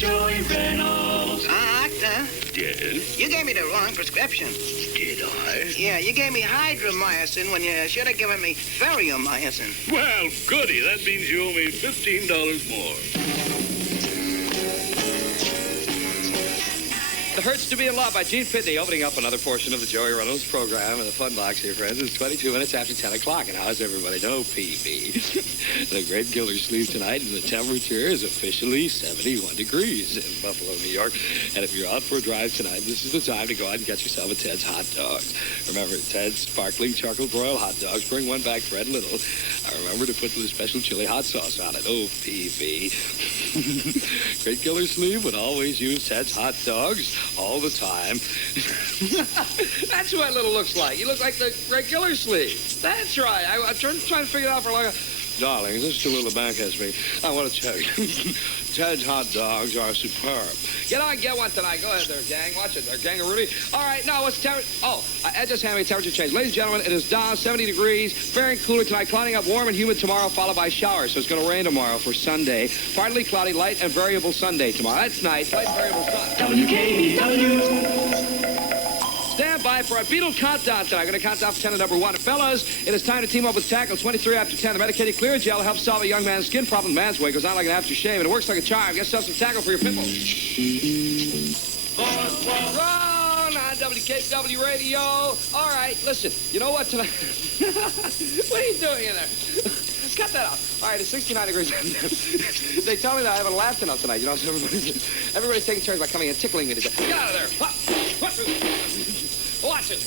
Joey Reynolds. Doctor? Yes? You gave me the wrong prescription. Did I? Yeah, you gave me hydromycin when you should have given me ferriomycin. Well, goody. That means you owe me $15 more. The Hurts to Be in Love by Gene Pitney, opening up another portion of the Joey Reynolds program. And the fun box here, friends, is 22 minutes after 10 o'clock. And how's everybody know, PB? The great Gildersleeve tonight, and the temperature is officially 71 degrees in Buffalo, New York. And if you're out for a drive tonight, this is the time to go out and get yourself a Ted's Hot Dogs. Remember, Ted's sparkling charcoal broiled hot dogs. Bring one back for Ed Little. Remember to put the special chili hot sauce on it. Oh, PB. Great Gildersleeve would always use Ted's Hot Dogs all the time. That's what Little looks like. You look like the Great Gildersleeve. That's right. I'm trying to figure it out for like a... Darling, this is too little back has me. I want to tell you, Ted's Hot Dogs are superb. Get on, get one tonight. Go ahead there, gang. Watch it there, gang of Rudy. All right, now what's the temperature? Oh, Ed just handed me a temperature change. Ladies and gentlemen, it is down 70 degrees, fair and cooler tonight, clouding up warm and humid tomorrow, followed by showers. So it's going to rain tomorrow for Sunday. Partly cloudy, light and variable Sunday tomorrow. That's nice. Light and variable sun. WKBW. Stand by for a Beatle countdown tonight. I'm going to count down from 10 to number 1. Fellas, it is time to team up with Tackle. 23 after 10. The medicated clear gel helps solve a young man's skin problem. Man's way goes on like an aftershave, and it works like a charm. Get yourself some Tackle for your pimples. Wrong on WKBW Radio. All right, listen. You know what tonight? What are you doing in there? Cut that out. All right, it's 69 degrees. They tell me that I haven't laughed enough tonight. You know, so everybody's taking turns by coming and tickling me. Get out of there. Watch it.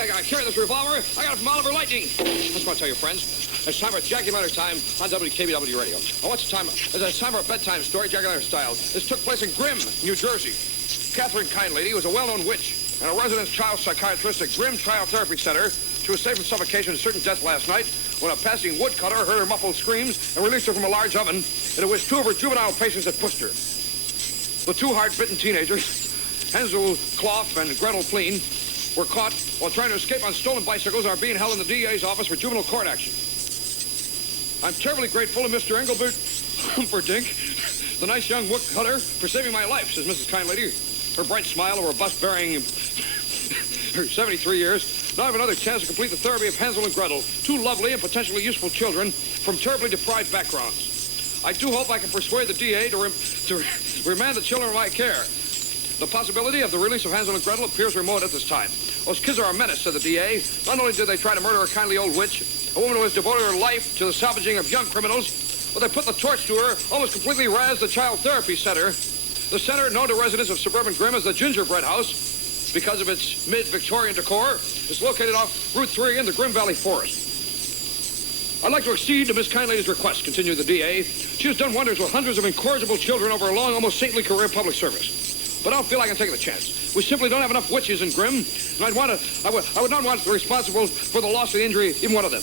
I gotta carry this revolver. I got it from Oliver Lightning. That's what I'll tell you, friends. It's time for Jackie Leonard time on WKBW Radio. Oh, what's the time? It's time for a bedtime story, Jackie Leonard style. This took place in Grimm, New Jersey. Catherine Kindlady was a well-known witch and a resident child psychiatrist at Grimm Trial Therapy Center. She was saved from suffocation and certain death last night when a passing woodcutter heard her muffled screams and released her from a large oven. And it was two of her juvenile patients that pushed her. The two hard-bitten teenagers, Hansel Clough and Gretel Fleen, were caught while trying to escape on stolen bicycles and are being held in the DA's office for juvenile court action. I'm terribly grateful to Mr. Engelbert Humperdinck, the nice young woodcutter, for saving my life, says Mrs. Kindlady. Her bright smile over a bust bearing her 73 years. Now I have another chance to complete the therapy of Hansel and Gretel, two lovely and potentially useful children from terribly deprived backgrounds. I do hope I can persuade the DA to remand the children in my care. The possibility of the release of Hansel and Gretel appears remote at this time. Those kids are a menace, said the DA. Not only did they try to murder a kindly old witch, a woman who has devoted her life to the salvaging of young criminals, but they put the torch to her, almost completely razed the child therapy center. The center, known to residents of suburban Grimm as the Gingerbread House, because of its mid-Victorian decor, is located off Route 3 in the Grimm Valley Forest. I'd like to accede to Miss Kindlady's request, continued the DA. She has done wonders with hundreds of incorrigible children over a long, almost saintly career in public service. But I don't feel like I'm taking the chance. We simply don't have enough witches in Grimm, and I would not want the responsible for the loss or the injury, even one of them.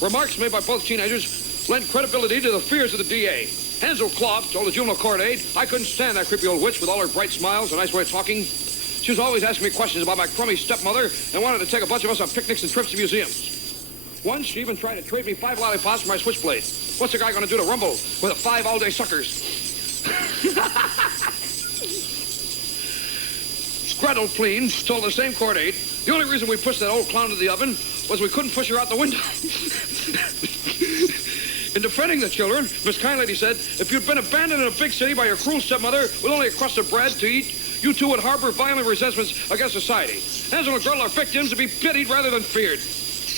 Remarks made by both teenagers lent credibility to the fears of the DA. Hansel Clough told the juvenile court aide, I couldn't stand that creepy old witch with all her bright smiles and nice way of talking. She was always asking me questions about my crummy stepmother and wanted to take a bunch of us on picnics and trips to museums. Once, she even tried to trade me 5 lollipops for my switchblade. What's a guy going to do to rumble with 5 all-day suckers? Gretel Fleen told the same court aide, the only reason we pushed that old clown to the oven was we couldn't push her out the window. In defending the children, Miss Kindlady said, if you'd been abandoned in a big city by your cruel stepmother with only a crust of bread to eat, you two would harbor violent resentments against society. Hansel and Gretel are victims to be pitied rather than feared.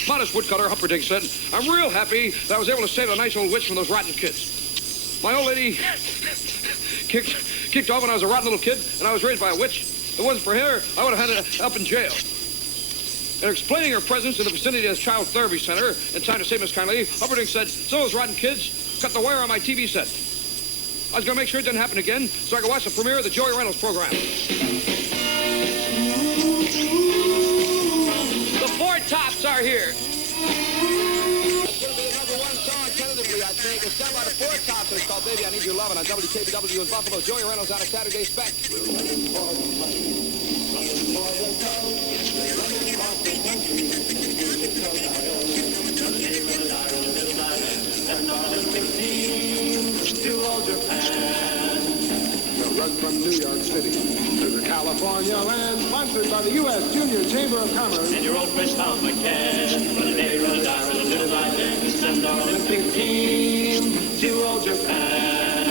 Modest woodcutter Humperdinck said, I'm real happy that I was able to save a nice old witch from those rotten kids. My old lady kicked off when I was a rotten little kid, and I was raised by a witch. If it wasn't for her, I would have ended up in jail. In explaining her presence in the vicinity of the Child Therapy Center in time to save Miss Kindlady, Humperdinck said, some of those rotten kids cut the wire on my TV set. I was going to make sure it didn't happen again so I could watch the premiere of the Joey Reynolds program. The Four Tops are here. It's going to be the #1 song tentatively, I think. It's done by the Four Tops. It's called Baby, I Need Your Lovin' on WKBW in Buffalo. Joey Reynolds on a Saturday Spec. To old Japan. run from New York City to the California land, sponsored by the U.S. Junior Chamber of Commerce. And your old fresh Tom McCann. Run a day, run a die, run a little like that. Send our Olympic team to old Japan.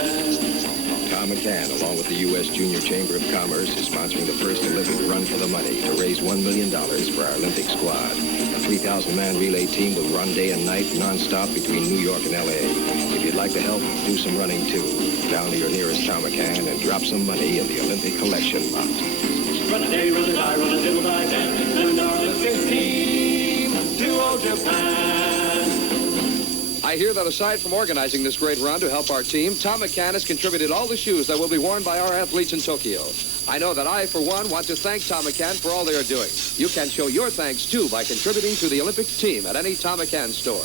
Tom McCann, along with the U.S. Junior Chamber of Commerce, is sponsoring the first Olympic Run for the Money to raise $1 million for our Olympic squad. A 3,000-man relay team will run day and night nonstop between New York and L.A. If you'd like to help, do some running too. Down to your nearest Tom McCann and drop some money in the Olympic collection box. Run a day, run a die, run a little like that. Send our Olympic team to old Japan. I hear that aside from organizing this great run to help our team, Tom McCann has contributed all the shoes that will be worn by our athletes in Tokyo. I know that I, for one, want to thank Tom McCann for all they are doing. You can show your thanks, too, by contributing to the Olympic team at any Tom McCann store.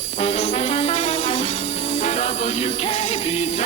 WKBW.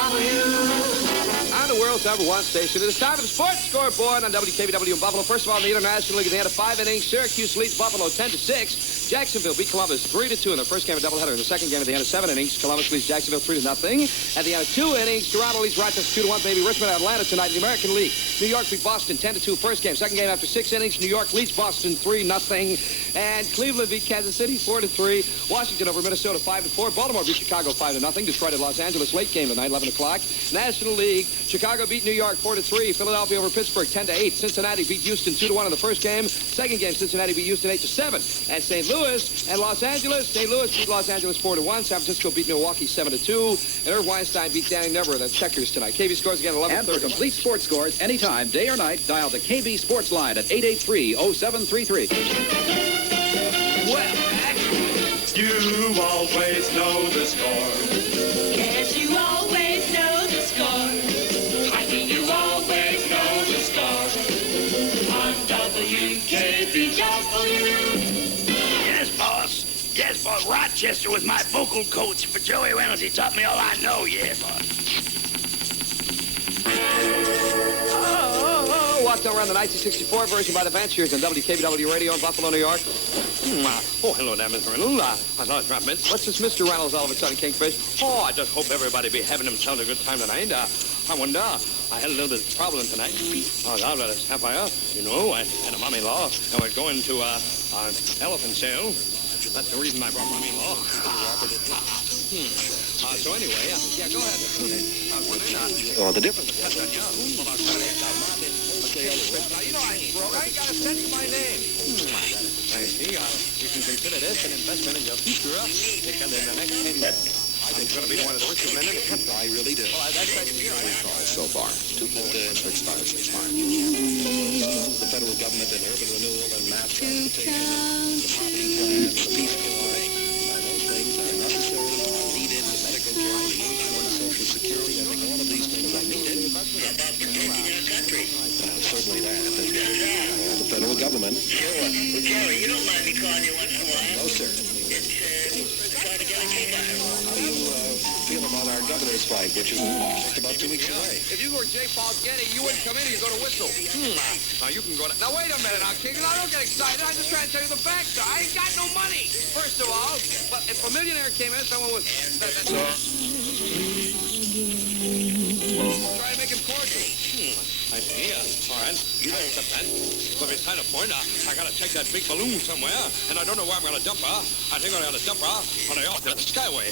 On the world's #1 station, it is time for the Sports Scoreboard on WKBW in Buffalo. First of all, in the International League, they had a 5-inning. Syracuse leads Buffalo 10-6. Jacksonville beat Columbus 3-2 in the first game of doubleheader. In the second game, at the end of 7 innings, Columbus leads Jacksonville 3-0. At the end of 2 innings, Toronto leads Rochester 2-1. Baby Richmond at Atlanta tonight in the American League. New York beat Boston 10-2 first game. Second game after 6 innings, New York leads Boston 3-0. And Cleveland beat Kansas City 4-3. Washington over Minnesota 5-4. Baltimore beat Chicago 5-0. Detroit at Los Angeles late game tonight, 11 o'clock. National League, Chicago beat New York 4-3. Philadelphia over Pittsburgh 10-8. Cincinnati beat Houston 2-1 in the first game. Second game, Cincinnati beat Houston 8-7. And St. Louis and Los Angeles. St. Louis beat Los Angeles 4-1. San Francisco beat Milwaukee 7-2. And Irv Weinstein beat Danny Nevers at Checkers tonight. KB scores again 11-30. And for complete sports scores anytime, day or night, dial the KB Sports line at 883-0733. Well, you always know the score. Yes, you always know the score. I think you always know the score. On WKBW. Yes, boss. Yes, boss. Rochester was my vocal coach for Joey Reynolds. He taught me all I know. Yeah, boss. Walked around the 1964 version by the Vanciers on WKBW Radio in Buffalo, New York. Oh, hello there, Mr. Reynolds. I thought it dropped, What's this Mr. Reynolds all of a sudden, Kingfish? Oh, I just hope everybody be having themselves a good time tonight. I wonder, I had a little bit of trouble tonight. I was out at a sapphire, you know, and a mommy-in-law, and we're going to an elephant sale. That's the reason I brought mommy-in-law. So anyway, yeah, go ahead. Oh, the difference. You know, I gotta send you my name. I see. You can consider this an investment in your future because in the next 10 years, I'm going to be one of the richest men in the country. I really do. Well, that's So far, 2.6565. The federal government in urban renewal and mass transportation, the poverty plan, the peace corps. Now, those things are necessarily needed. The medical care, the insurance, Social Security. I think all of these things are needed. About protecting our country. Certainly that. The federal government. Well, Jerry, you don't mind me calling you once in a while. No, sir. It's trying to get a kick out of it. How do you feel about our governor's fight, which is just about 2 weeks away? If you were J. Paul Getty, you wouldn't come in, you'd go to Whistle. Now, you can go to... Now, wait a minute now, King. Now, don't get excited. I'm just trying to tell you the facts. I ain't got no money, first of all. But if a millionaire came in, someone would... Try to make him cordial. I see. All right. You don't accept that. But beside the point, I got to take that big balloon somewhere, and I don't know where I'm going to dump her. I think I'm going to dump her on the off the skyway.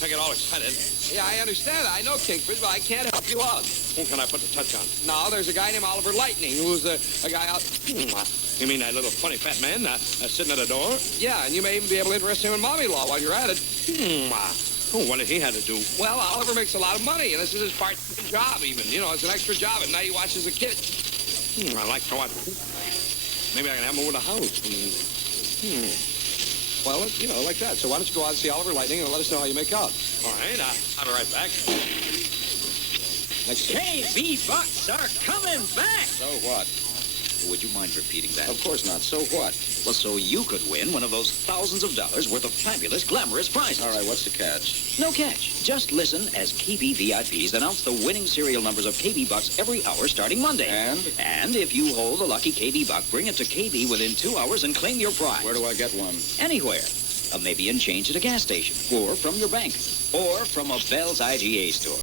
I get all excited. Yeah, I understand. I know, Kingfish, but I can't help you out. Who can I put the touch on? No, there's a guy named Oliver Lightning, who's a guy out... You mean that little funny fat man sitting at the door? Yeah, and you may even be able to interest him in mommy-law while you're at it. Oh, what did he have to do? Well, Oliver makes a lot of money, and this is his part-time job, even. You know, it's an extra job, and now he watches a kid. I like to watch. Maybe I can have him over the house. Well, you know, like that. So why don't you go out and see Oliver Lightning and let us know how you make out? All right, I'll be right back. Next KB Bucks are coming back. So what? Would you mind repeating that? Of course not. So what? Well, so you could win one of those thousands of dollars worth of fabulous, glamorous prizes. All right, what's the catch? No catch. Just listen as KB VIPs announce the winning serial numbers of KB Bucks every hour starting Monday. And if you hold a lucky KB Buck, bring it to KB within 2 hours and claim your prize. Where do I get one? Anywhere. Maybe in change at a gas station, or from your bank, or from a Bell's IGA store.